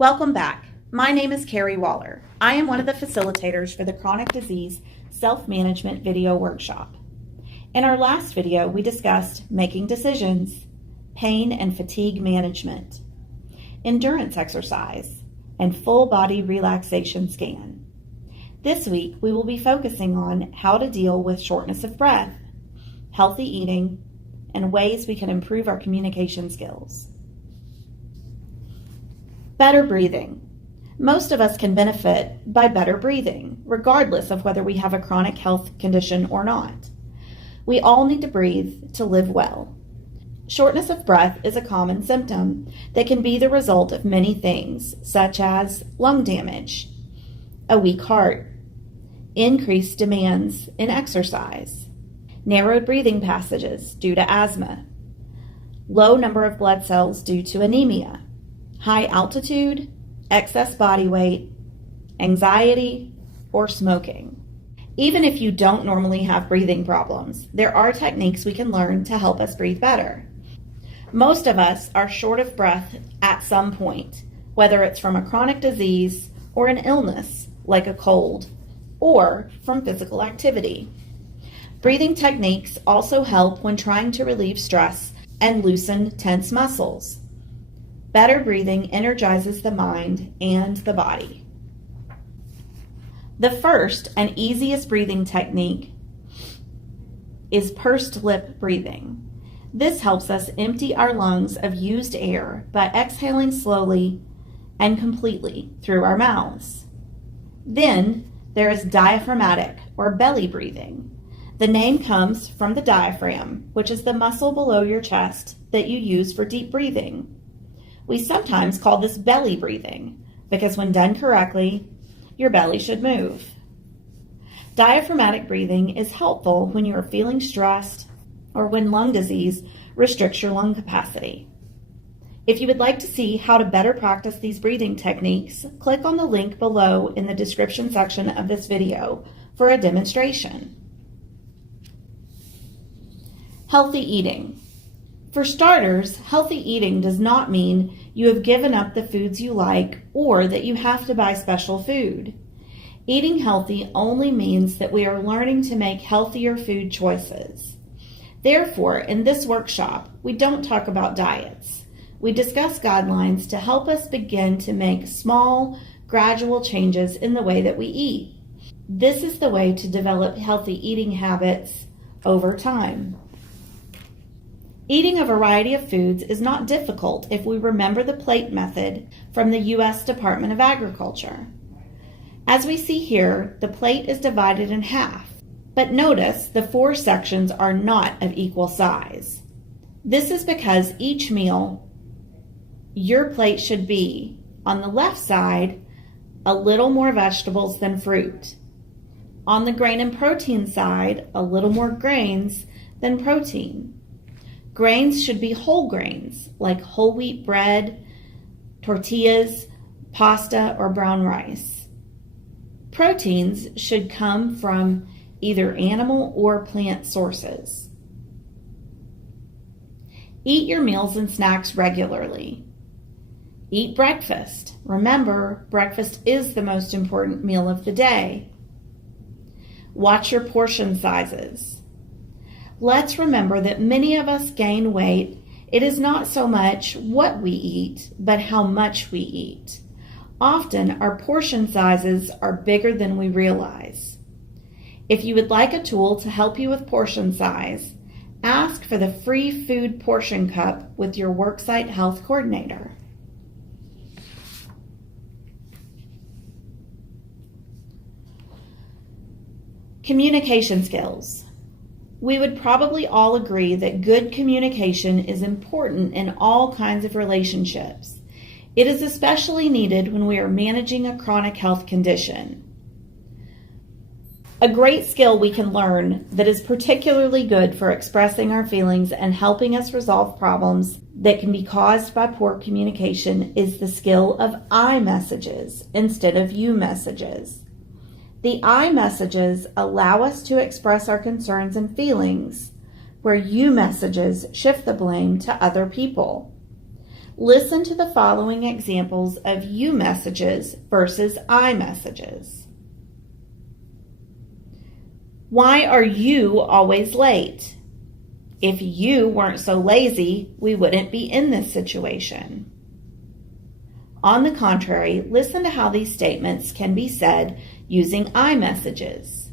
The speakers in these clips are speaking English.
Welcome back. My name is Cari Waller. I am one of the facilitators for the Chronic Disease Self-Management Video Workshop. In our last video, we discussed making decisions, pain and fatigue management, endurance exercise, and full body relaxation scan. This week, we will be focusing on how to deal with shortness of breath, healthy eating, and ways we can improve our communication skills. Better breathing. Most of us can benefit by better breathing, regardless of whether we have a chronic health condition or not. We all need to breathe to live well. Shortness of breath is a common symptom that can be the result of many things, such as lung damage, a weak heart, increased demands in exercise, narrowed breathing passages due to asthma, low number of blood cells due to anemia, high altitude, excess body weight, anxiety, or smoking. Even if you don't normally have breathing problems, there are techniques we can learn to help us breathe better. Most of us are short of breath at some point, whether it's from a chronic disease or an illness like a cold, or from physical activity. Breathing techniques also help when trying to relieve stress and loosen tense muscles. Better breathing energizes the mind and the body. The first and easiest breathing technique is pursed lip breathing. This helps us empty our lungs of used air by exhaling slowly and completely through our mouths. Then there is diaphragmatic or belly breathing. The name comes from the diaphragm, which is the muscle below your chest that you use for deep breathing. We sometimes call this belly breathing because when done correctly, your belly should move. Diaphragmatic breathing is helpful when you are feeling stressed or when lung disease restricts your lung capacity. If you would like to see how to better practice these breathing techniques, click on the link below in the description section of this video for a demonstration. Healthy eating. For starters, healthy eating does not mean you have given up the foods you like or that you have to buy special food. Eating healthy only means that we are learning to make healthier food choices. Therefore, in this workshop, we don't talk about diets. We discuss guidelines to help us begin to make small, gradual changes in the way that we eat. This is the way to develop healthy eating habits over time. Eating a variety of foods is not difficult if we remember the plate method from the U.S. Department of Agriculture. As we see here, the plate is divided in half, but notice the 4 sections are not of equal size. This is because each meal, your plate should be, on the left side, a little more vegetables than fruit. On the grain and protein side, a little more grains than protein. Grains should be whole grains, like whole wheat bread, tortillas, pasta, or brown rice. Proteins should come from either animal or plant sources. Eat your meals and snacks regularly. Eat breakfast. Remember, breakfast is the most important meal of the day. Watch your portion sizes. Let's remember that many of us gain weight. It is not so much what we eat, but how much we eat. Often, our portion sizes are bigger than we realize. If you would like a tool to help you with portion size, ask for the free food portion cup with your worksite health coordinator. Communication skills. We would probably all agree that good communication is important in all kinds of relationships. It is especially needed when we are managing a chronic health condition. A great skill we can learn that is particularly good for expressing our feelings and helping us resolve problems that can be caused by poor communication is the skill of I messages instead of you messages. The I messages allow us to express our concerns and feelings, where you messages shift the blame to other people. Listen to the following examples of you messages versus I messages. Why are you always late? If you weren't so lazy, we wouldn't be in this situation. On the contrary, listen to how these statements can be said using I messages.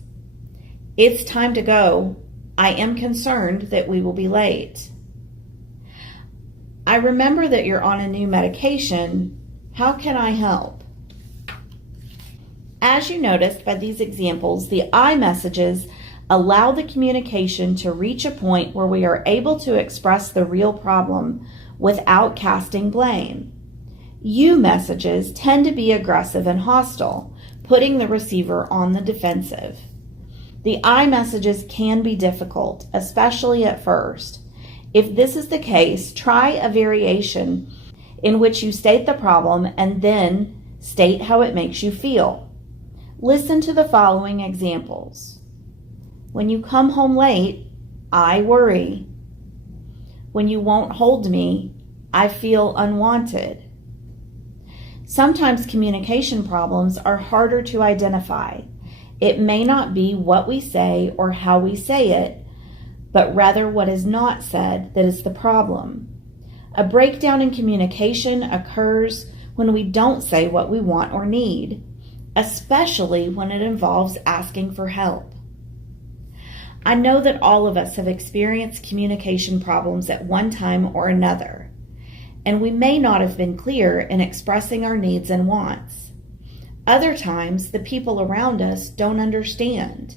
It's time to go. I am concerned that we will be late. I remember that you're on a new medication. How can I help? As you noticed by these examples, the I messages allow the communication to reach a point where we are able to express the real problem without casting blame. You messages tend to be aggressive and hostile, putting the receiver on the defensive. The I messages can be difficult, especially at first. If this is the case, try a variation in which you state the problem and then state how it makes you feel. Listen to the following examples. When you come home late, I worry. When you won't hold me, I feel unwanted. Sometimes communication problems are harder to identify. It may not be what we say or how we say it, but rather what is not said that is the problem. A breakdown in communication occurs when we don't say what we want or need, especially when it involves asking for help. I know that all of us have experienced communication problems at one time or another, and we may not have been clear in expressing our needs and wants. Other times, the people around us don't understand,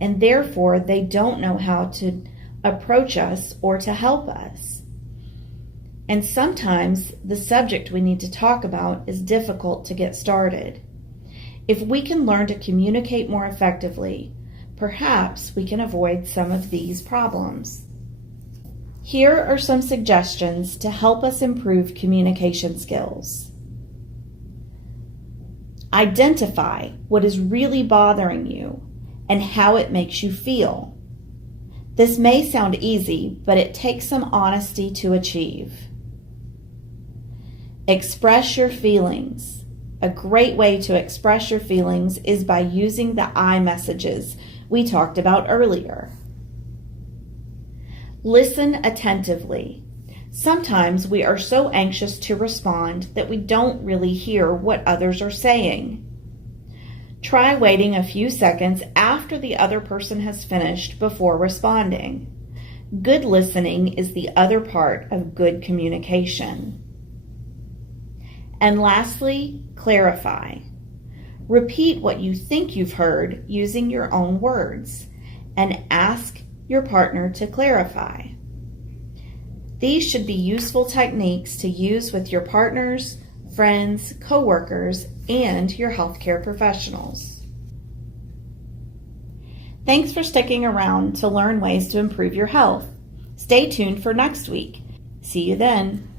and therefore they don't know how to approach us or to help us. And sometimes the subject we need to talk about is difficult to get started. If we can learn to communicate more effectively, perhaps we can avoid some of these problems. Here are some suggestions to help us improve communication skills. Identify what is really bothering you and how it makes you feel. This may sound easy, but it takes some honesty to achieve. Express your feelings. A great way to express your feelings is by using the I messages we talked about earlier. Listen attentively. Sometimes we are so anxious to respond that we don't really hear what others are saying. Try waiting a few seconds after the other person has finished before responding. Good listening is the other part of good communication. And lastly, clarify. Repeat what you think you've heard using your own words and ask your partner to clarify. These should be useful techniques to use with your partners, friends, coworkers, and your healthcare professionals. Thanks for sticking around to learn ways to improve your health. Stay tuned for next week. See you then.